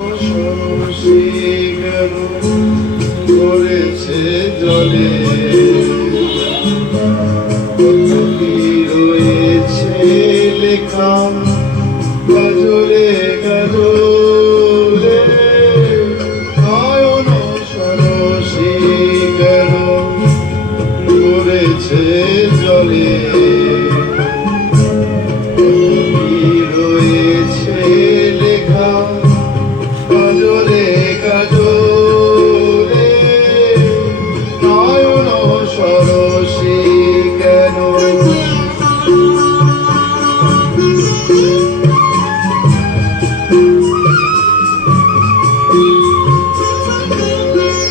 সরসী কেন করেছে জলে, কত কি রয়েছে লেখা গাজলে গাজলে। নয়ন সরসী কেন করেছে জলে, কাজলে কাজলে। নয়ন সরসী কেন,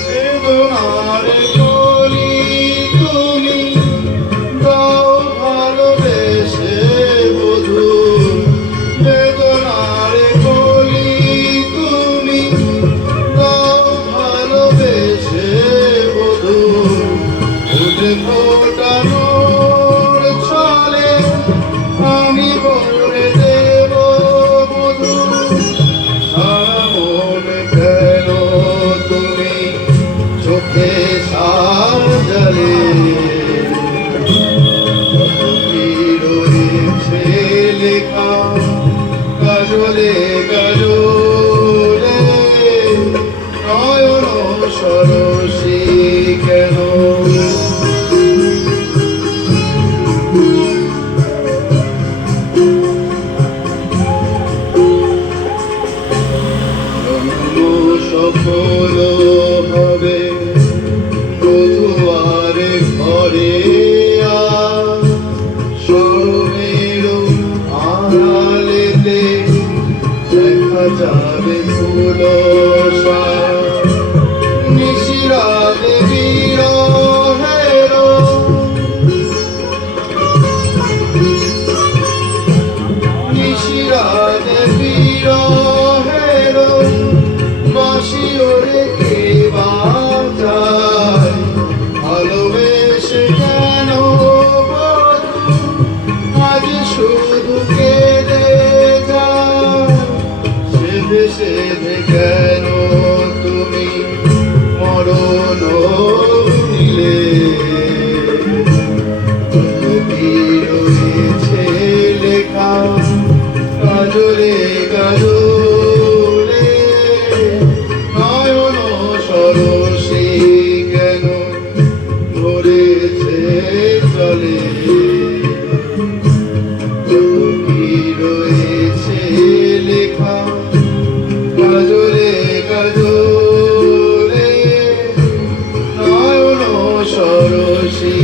বেদনার কলি তুমি দাও ভালোবেসে বধূ। বেদনার কলি তুমি দাও ভালোবেসে বধূ। ফুটে ফোটানোর ছলে আমি ভরে দেব মধু। সারা মন কেন তুমি চোখে সাজালে, কত কি রয়েছে লেখা গাজলে গাজলে। নয়ন সরসী কেন, জন্ম সফল হবে বধুয়ারে ঘরে। সরমের আড়ালেতে দেখা যাবে ফুলসা। নিশিরাতে বিরহের, নিশিরাতে বিরহের বাঁশি ওরে কে বাজায়। ভালোবেসে কেন আজ শুধু কেঁদে যায়। সেধে সেধে কেন তুমি মরণ নিলে, কত কি রয়েছে লেখা গাজলে গাজলে। নয়ন সরসী কেন ধরেছে জলে, কত কি রয়েছে লেখা গাজলে গাজলে। নয়ন সরসী